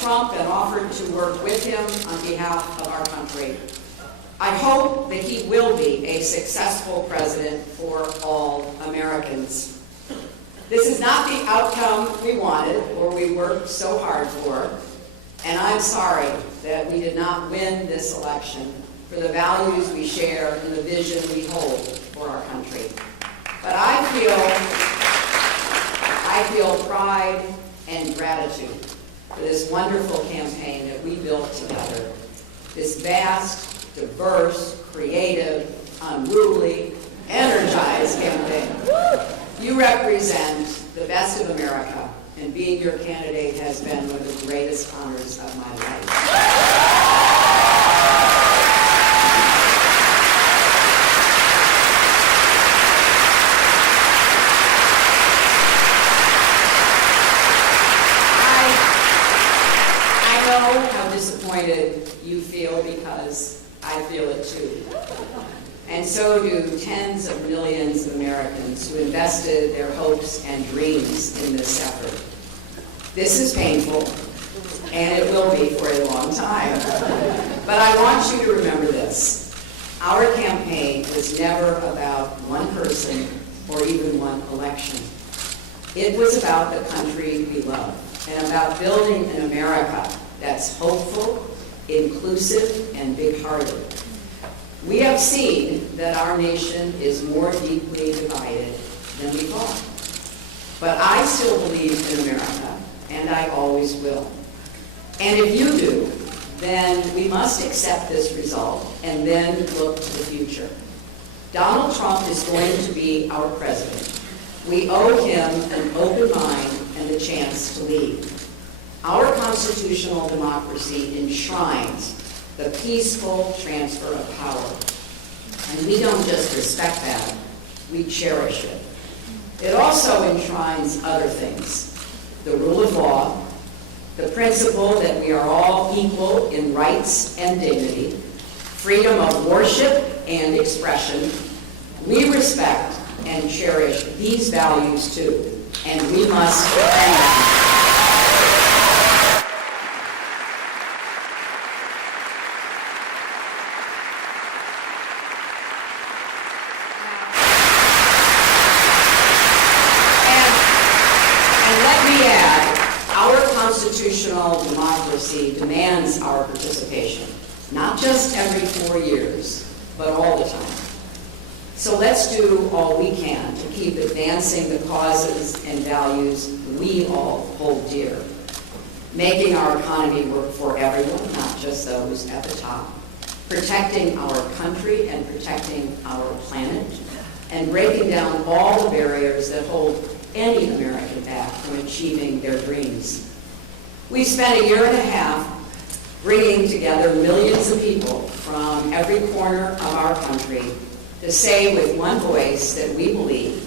Trump and offered to work with him on behalf of our country. I hope that he will be a successful president for all Americans. This is not the outcome we wanted or we worked so hard for, and I'm sorry that we did not win this election for the values we share and the vision we hold for our country. But I feel pride and gratitude for this wonderful campaign that we built together. This vast, diverse, creative, unruly, energized campaign. You represent the best of America, and being your candidate has been one of the greatest honors of my life. How disappointed you feel, because I feel it too. And so do tens of millions of Americans who invested their hopes and dreams in this effort. This is painful, and it will be for a long time. But I want you to remember this. Our campaign was never about one person or even one election. It was about the country we love and about building an America that's hopeful, inclusive, and big-hearted. We have seen that our nation is more deeply divided than we thought. But I still believe in America, and I always will. And if you do, then we must accept this result and then look to the future. Donald Trump is going to be our president. We owe him an open mind and the chance to lead. Our constitutional democracy enshrines the peaceful transfer of power. And we don't just respect that, we cherish it. It also enshrines other things: the rule of law, the principle that we are all equal in rights and dignity, freedom of worship and expression. We respect and cherish these values too, and we must defend them. Constitutional democracy demands our participation, not just every 4 years, but all the time. So let's do all we can to keep advancing the causes and values we all hold dear, making our economy work for everyone, not just those at the top, protecting our country and protecting our planet, and breaking down all the barriers that hold any American back from achieving their dreams. We've spent a year and a half bringing together millions of people from every corner of our country to say with one voice that we believe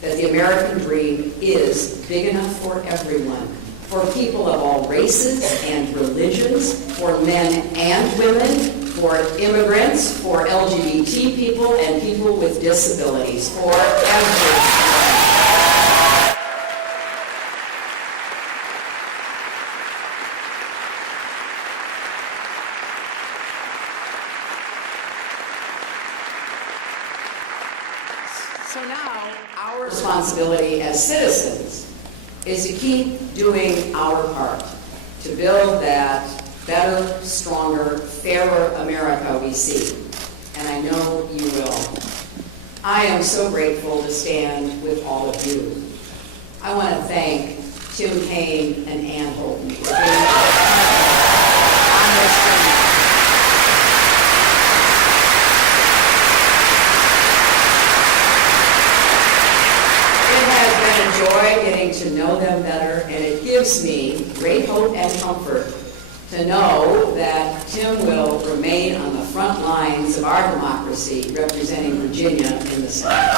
that the American dream is big enough for everyone, for people of all races and religions, for men and women, for immigrants, for LGBT people, and people with disabilities, for everyone. So now, our responsibility as citizens is to keep doing our part to build that better, stronger, fairer America we seek. And I know you will. I am so grateful to stand with all of you. I want to thank Tim Kaine and Ann Holton for being on this journey. Joy getting to know them better, and it gives me great hope and comfort to know that Tim will remain on the front lines of our democracy, representing Virginia in the Senate.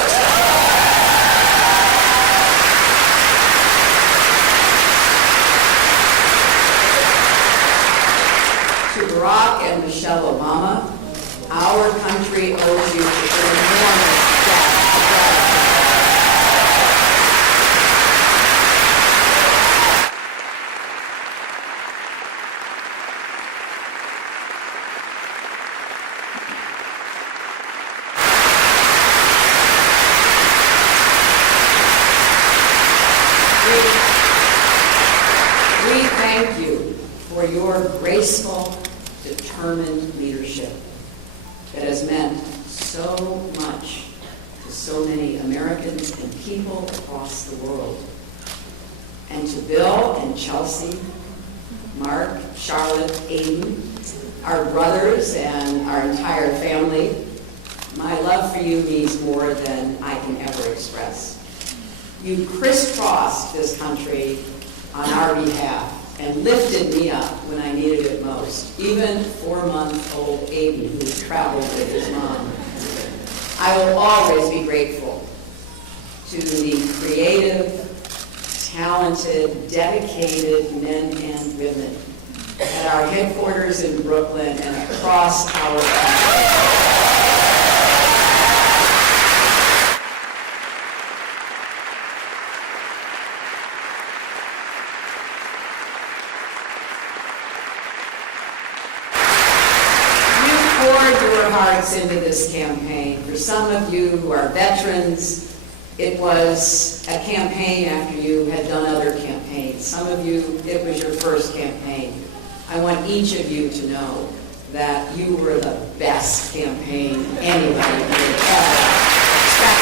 To Barack and Michelle Obama, our country owes you an enormous debt of gratitude. for your graceful, determined leadership that has meant so much to so many Americans and people across the world. And to Bill and Chelsea, Mark, Charlotte, Aiden, our brothers and our entire family, my love for you means more than I can ever express. You crisscrossed this country on our behalf and lifted me up when I needed it most, even 4-month-old Aiden who traveled with his mom. I will always be grateful to the creative, talented, dedicated men and women at our headquarters in Brooklyn and across our country. Your hearts into this campaign. For some of you who are veterans, it was a campaign after you had done other campaigns. Some of you, it was your first campaign. I want each of you to know that you were the best campaign anybody could ever expect.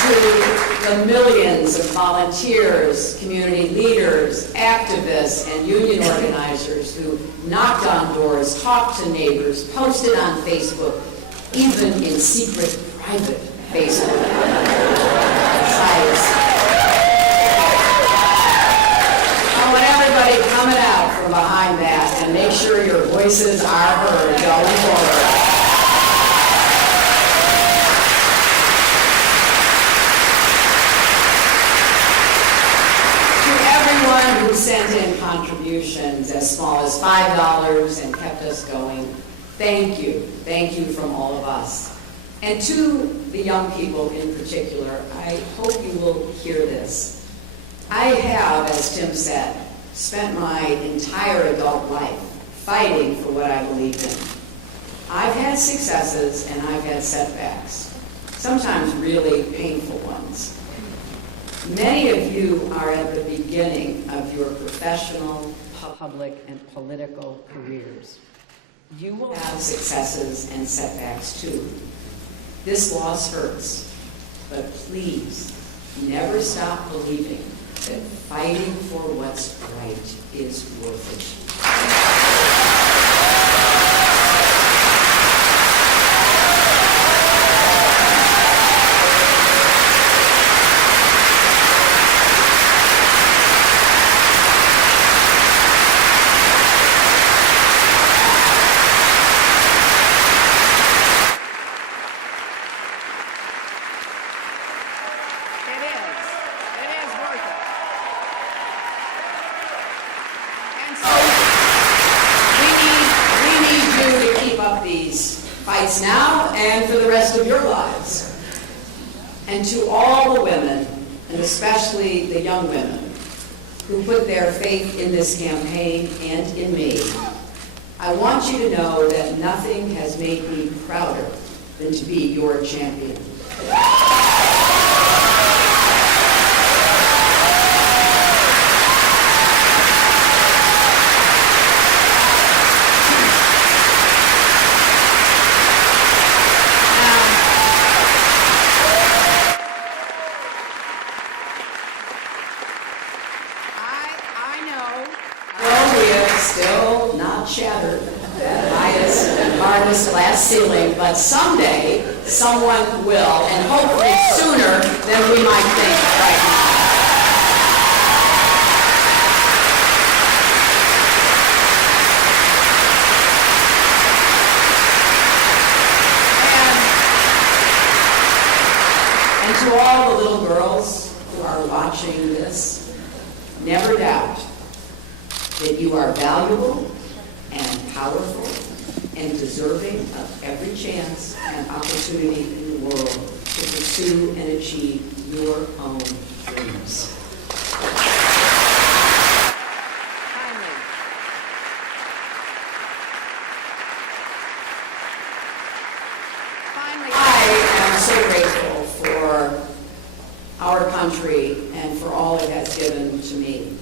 To the millions of volunteers, community leaders, activists, and union organizers who knocked on doors, talked to neighbors, posted on Facebook, even in secret, private Facebook sites. I want everybody coming out from behind that and make sure your voices are heard going forward. Who sent in contributions as small as $5 and kept us going. Thank you. Thank you from all of us. And to the young people in particular, I hope you will hear this. I have, as Tim said, spent my entire adult life fighting for what I believed in. I've had successes and I've had setbacks, sometimes really painful ones. Many of you are at the beginning of your professional, public, and political careers. You will have successes and setbacks too. This loss hurts, but please never stop believing that fighting for what's right is worth it. Fights now and for the rest of your lives. And to all the women, and especially the young women, who put their faith in this campaign and in me, I want you to know that nothing has made me prouder than to be your champion. Still not shattered the highest and hardest glass ceiling, but someday someone will, and hopefully sooner than we might think right now. And to all the little girls who are watching this, never doubt that you are valuable and powerful and deserving of every chance and opportunity in the world to pursue and achieve your own dreams. Finally, I am so grateful for country and for all it has given to me.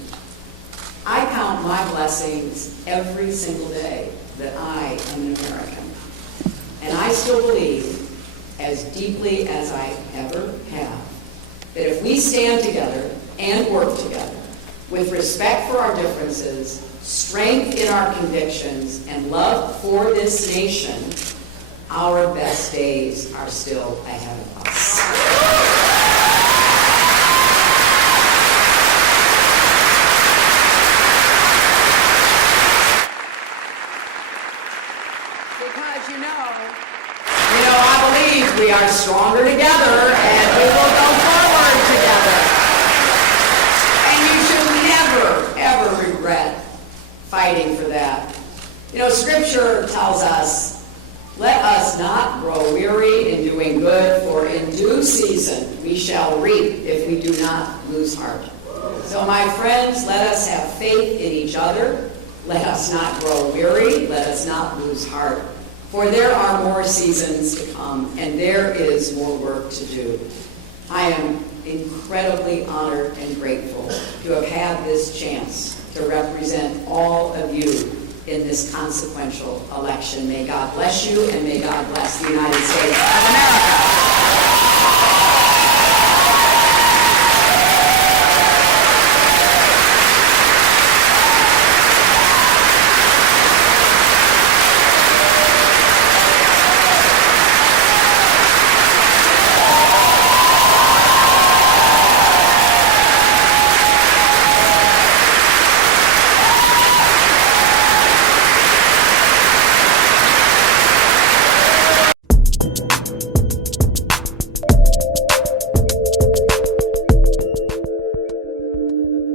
I count my blessings every single day that I am an American. And I still believe, as deeply as I ever have, that if we stand together and work together with respect for our differences, strength in our convictions, and love for this nation, our best days are still ahead of us. Because I believe we are stronger together and we will go forward together. And you should never, ever regret fighting for that. Scripture tells us, let us not grow weary in doing good, for in due season we shall reap if we do not lose heart. So my friends, let us have faith in each other. Let us not grow weary. Let us not lose heart. For there are more seasons to come, and there is more work to do. I am incredibly honored and grateful to have had this chance to represent all of you in this consequential election. May God bless you, and may God bless the United States of America.